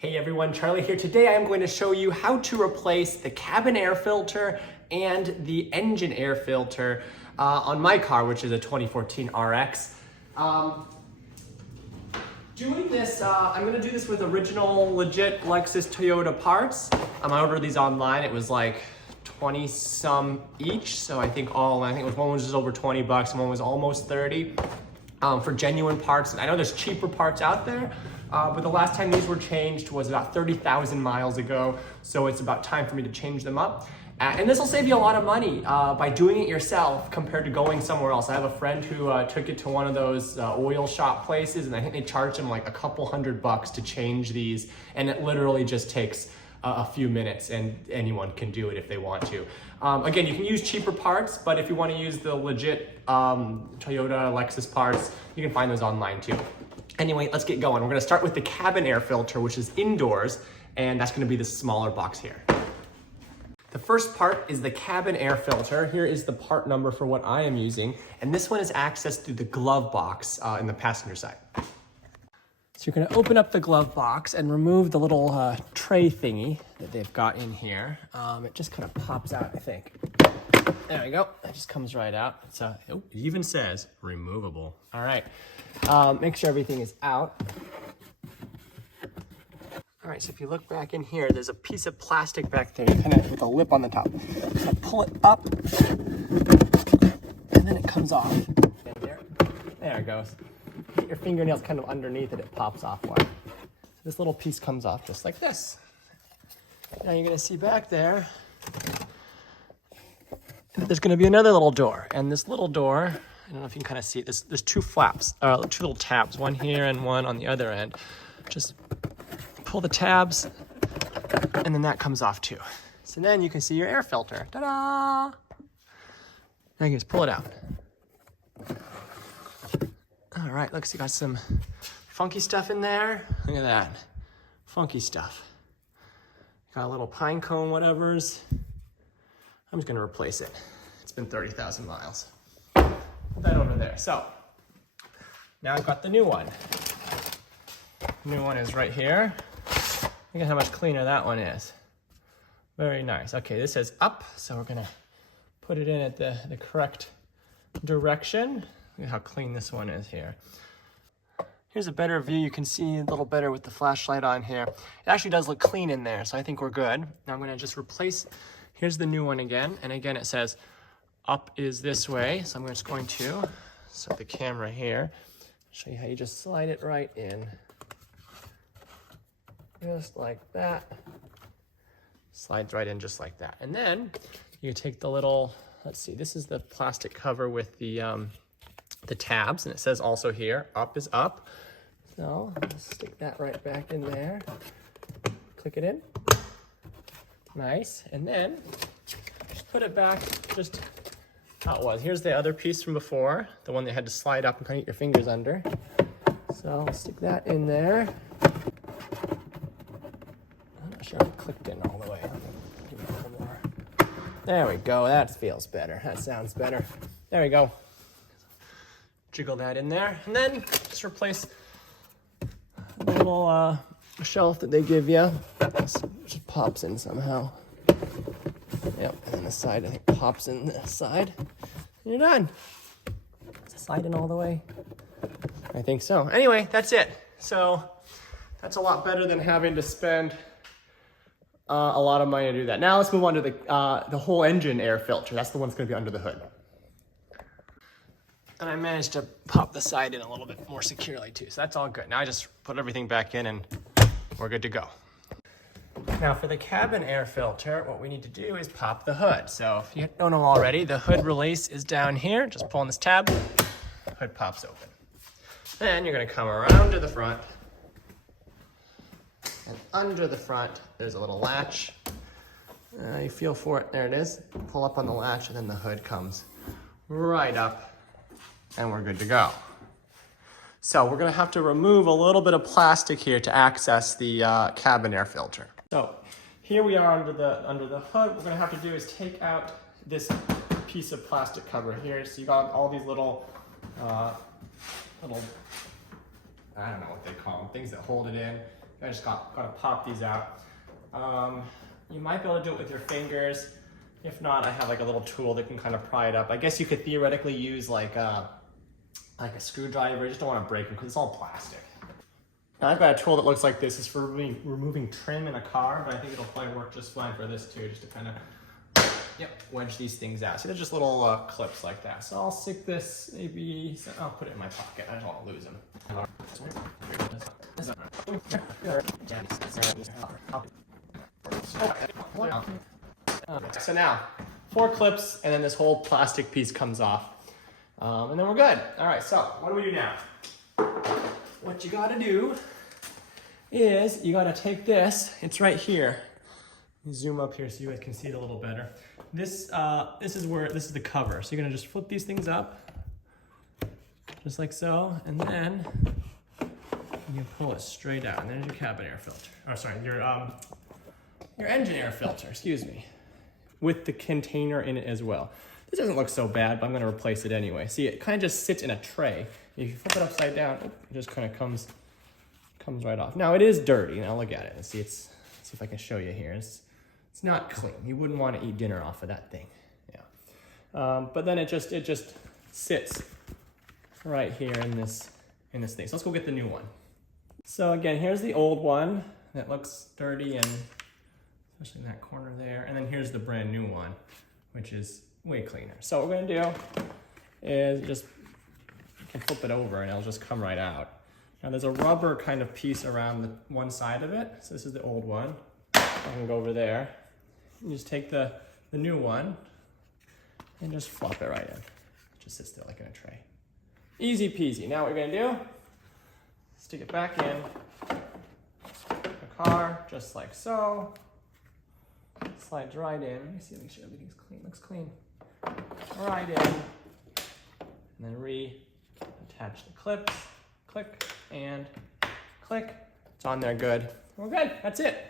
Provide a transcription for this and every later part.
Hey everyone, Charlie here. Today I am going to show you how to replace the cabin air filter and the engine air filter on my car, which is a 2014 RX. Doing this, I'm going to do this with original, legit Lexus Toyota parts. I ordered these online. It was like 20 some each. So I think one was just over 20 bucks and one was almost 30 for genuine parts. And I know there's cheaper parts out there. But the last time these were changed was about 30,000 miles ago, so it's about time for me to change them up. And this will save you a lot of money by doing it yourself compared to going somewhere else. I have a friend who took it to one of those oil shop places, and I think they charged him like a couple $100 to change these, and it literally just takes a few minutes, and anyone can do it if they want to. Again, you can use cheaper parts, but if you want to use the legit Toyota Lexus parts, you can find those online too. Anyway, let's get going. We're gonna start with the cabin air filter, which is indoors, and that's gonna be the smaller box here. The first part is the cabin air filter. Here is the part number for what I am using, and this one is accessed through the glove box in the passenger side. So you're gonna open up the glove box and remove the little tray thingy that they've got in here. It just kind of pops out, I think. There we go, that just comes right out. It even says removable. All right, make sure everything is out. All right, so if you look back in here, there's a piece of plastic back there, kind of with a lip on the top. So pull it up, and then it comes off. There it goes. Get your fingernails kind of underneath it, it pops off one. So this little piece comes off just like this. Now you're gonna see back there, there's gonna be another little door, and this little door, I don't know if you can kind of see it, there's two flaps, two little tabs, one here and one on the other end. Just pull the tabs, and then that comes off too. So then you can see your air filter, ta-da! Now you can just pull it out. All right, looks like you got some funky stuff in there. Look at that, funky stuff. Got a little pine cone whatevers. I'm just gonna replace it. It's been 30,000 miles. Put that over there. So, now I've got the new one. New one is right here. Look at how much cleaner that one is. Very nice. Okay, this says up, so we're gonna put it in at the correct direction. Look at how clean this one is here. Here's a better view. You can see a little better with the flashlight on here. It actually does look clean in there, so I think we're good. Now I'm gonna just replace, here's the new one again, and again it says up is this way, so I'm just going to set the camera here, show you how you just slide it right in. Just like that. Slides right in just like that. And then you take the little, let's see, this is the plastic cover with the tabs, and it says also here, up is up. So let's stick that right back in there. Click it in. Nice. And then just put it back just how it was. Here's the other piece from before, the one that had to slide up and kind of get your fingers under. So I'll stick that in there. I'm not sure if it clicked in all the way. Give it a little more. There we go. That feels better. That sounds better. There we go. Jiggle that in there, and then just replace the little shelf that they give you. Just pops in somehow. Yep, and then the side, I think, pops in this side. And you're done. Does it slide in all the way? I think so. Anyway, that's it. So that's a lot better than having to spend a lot of money to do that. Now let's move on to the whole engine air filter. That's the one that's going to be under the hood. And I managed to pop the side in a little bit more securely too, so that's all good. Now I just put everything back in and we're good to go. Now for the cabin air filter, what we need to do is pop the hood. So if you don't know already, the hood release is down here. Just pull on this tab, hood pops open. Then you're gonna come around to the front, and under the front, there's a little latch. You feel for it, there it is. Pull up on the latch and then the hood comes right up. And we're good to go. So we're gonna have to remove a little bit of plastic here to access the cabin air filter. So here we are under the hood. What we're gonna have to do is take out this piece of plastic cover here. So you got all these little, I don't know what they call them, things that hold it in. I just gotta pop these out. You might be able to do it with your fingers. If not, I have like a little tool that can kind of pry it up. I guess you could theoretically use like a screwdriver. You just don't want to break them because it's all plastic. Now I've got a tool that looks like this. It's for removing trim in a car, but I think it'll probably work just fine for this too, just to kind of wedge these things out. So they're just little clips like that. So I'll stick this maybe, I'll put it in my pocket. I don't want to lose them. So now, 4 clips, and then this whole plastic piece comes off. And then we're good. All right, so what do we do now? What you gotta do is you gotta take this, it's right here. Zoom up here so you guys can see it a little better. This is the cover. So you're gonna just flip these things up, just like so, and then you pull it straight out. And there's your cabin air filter. Oh, sorry, your engine air filter, excuse me, with the container in it as well. This doesn't look so bad, but I'm gonna replace it anyway. See, it kind of just sits in a tray. If you flip it upside down, it just kind of comes right off. Now it is dirty. Now look at it. See if I can show you here. It's not clean. You wouldn't want to eat dinner off of that thing. Yeah. But then it just sits right here in this thing. So let's go get the new one. So again, here's the old one that looks dirty, and especially in that corner there. And then here's the brand new one, which is way cleaner. So what we're gonna do is just, you can flip it over and it'll just come right out. Now there's a rubber kind of piece around the one side of it. So this is the old one. I'm gonna go over there. You just take the new one and just flop it right in. It just sits there like in a tray. Easy peasy. Now what we're gonna do, stick it back in the car, just like so. Slides right in. Let me see, make sure everything's clean. Looks clean. Right in. And then reattach the clips. Click and click. It's on there good. We're good. That's it.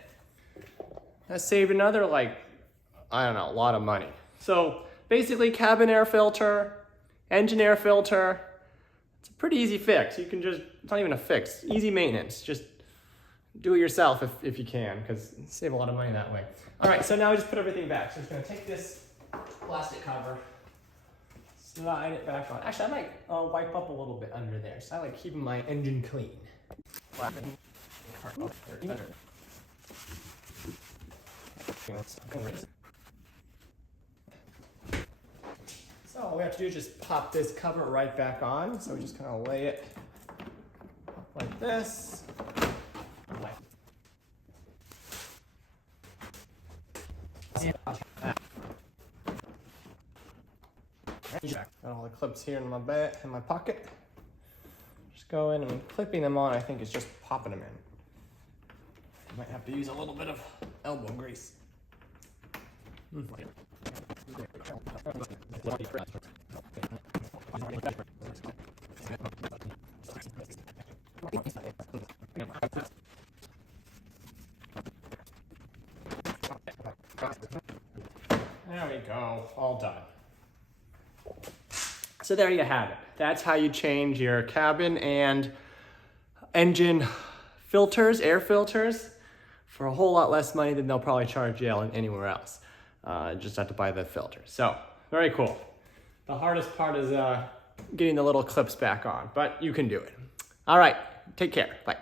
That saved another, like, I don't know, a lot of money. So basically, cabin air filter, engine air filter. It's a pretty easy fix. You can just, it's not even a fix. Easy maintenance. Just do it yourself if you can, because you save a lot of money that way. All right, so now we just put everything back. So I'm just gonna take this plastic cover, slide it back on. Actually, I might wipe up a little bit under there. So I like keeping my engine clean. So all we have to do is just pop this cover right back on. So we just kind of lay it up like this. Got all the clips here in my pocket. Just go in and clipping them on, I think, is just popping them in. Might have to use a little bit of elbow grease. There we go, all done. So there you have it. That's how you change your cabin and engine filters, air filters, for a whole lot less money than they'll probably charge you anywhere else. Just have to buy the filter. So very cool. The hardest part is getting the little clips back on, but you can do it. All right, take care, bye.